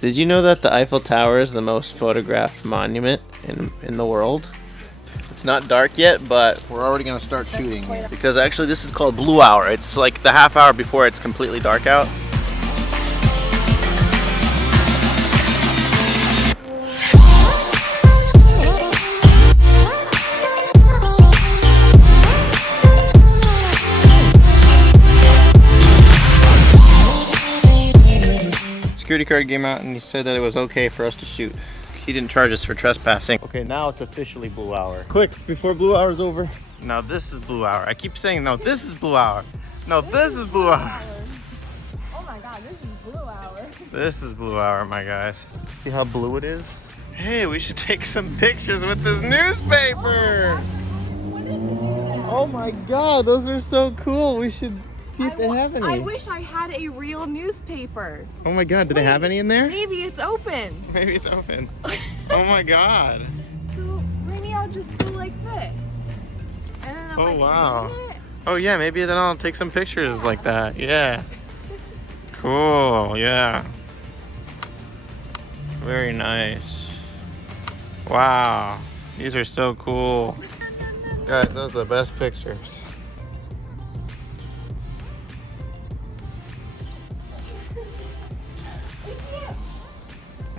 Did you know that the Eiffel Tower is the most photographed monument in the world? It's not dark yet, but We're already gonna start shooting. because actually this is called blue hour. It's like the half hour before it's completely dark out. Security card came out and he said that it was okay for us to shoot. He didn't charge us for trespassing. Okay, now it's officially blue hour. Quick, before blue hour is over. Now this is blue hour. I keep saying, no, this is blue hour. No, this is blue hour. Oh my god, this is blue hour. This is blue hour, my guys. See how blue it is? Hey, we should take some pictures with this newspaper. Oh my god, those are so cool. We should see if they have any. I wish I had a real newspaper. Oh my god, do they have any in there? Maybe it's open. Maybe it's open. Oh my god. So maybe I'll just go like this. And then Oh like, wow. open it. Oh yeah, maybe then I'll take some pictures like that. Yeah. Cool, yeah. Very nice. Wow. These are so cool. Guys, those are the best pictures.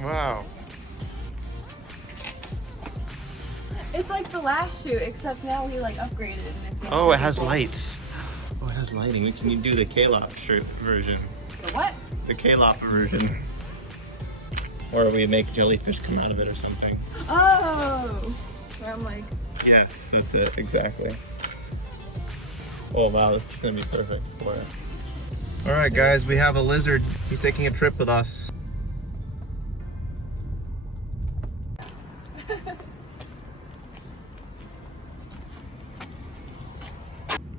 Wow. It's like the last shoot, except now we like upgraded it and it's Oh, it has lights. Oh, it has lighting. We can do the K-Lop version. The what? The K-Lop version. Or we make jellyfish come out of it or something. Oh! So I'm like, Yes, that's it, exactly. Oh wow, this is gonna be perfect for it. Alright guys, we have a lizard. He's taking a trip with us.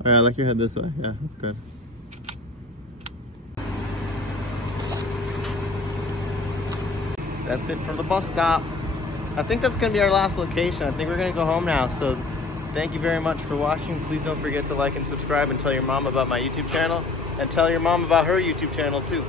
Yeah, I like your head this way. Yeah, that's good. That's it for the bus stop. I think that's gonna be our last location. I think we're gonna go home now. So thank you very much for watching. Please don't forget to like and subscribe and tell your mom about my YouTube channel and tell your mom about her YouTube channel too.